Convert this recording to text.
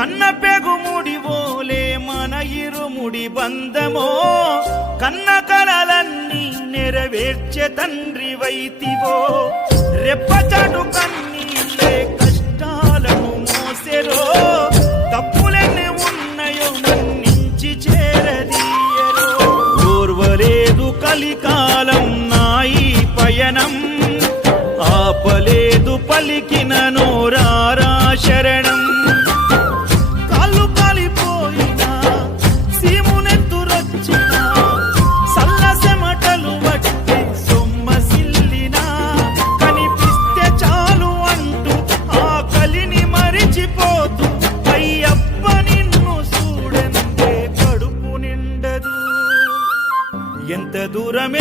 కన్న పెగుముడి ఓలే మన ఇరుముడి బంధమో కన్న కలలన్నీ నెరవేర్చే తండ్రి వైతివో రెప్పచాటు కన్నీళ్ళే కష్టాలను మోసెరో తప్పులెన్ని ఉన్నాయో మన్నించి చేరదీయరో ఓర్వలేదు కలికాలం నాయి పయనం ఆపలేదు పలికిన నోరారా శరణం కాళ్ళు కాలిపోయినా సీమునెత్తురొచ్చినా సల్ల సెమటలు వట్టి సొమ్మసిల్లినా కనిపిస్తే చాలు అంటూ ఆకలిని మరిచిపోతూ అయ్యప్ప నిన్ను చూడందే కడుపు నిండదు ఎంత దూరం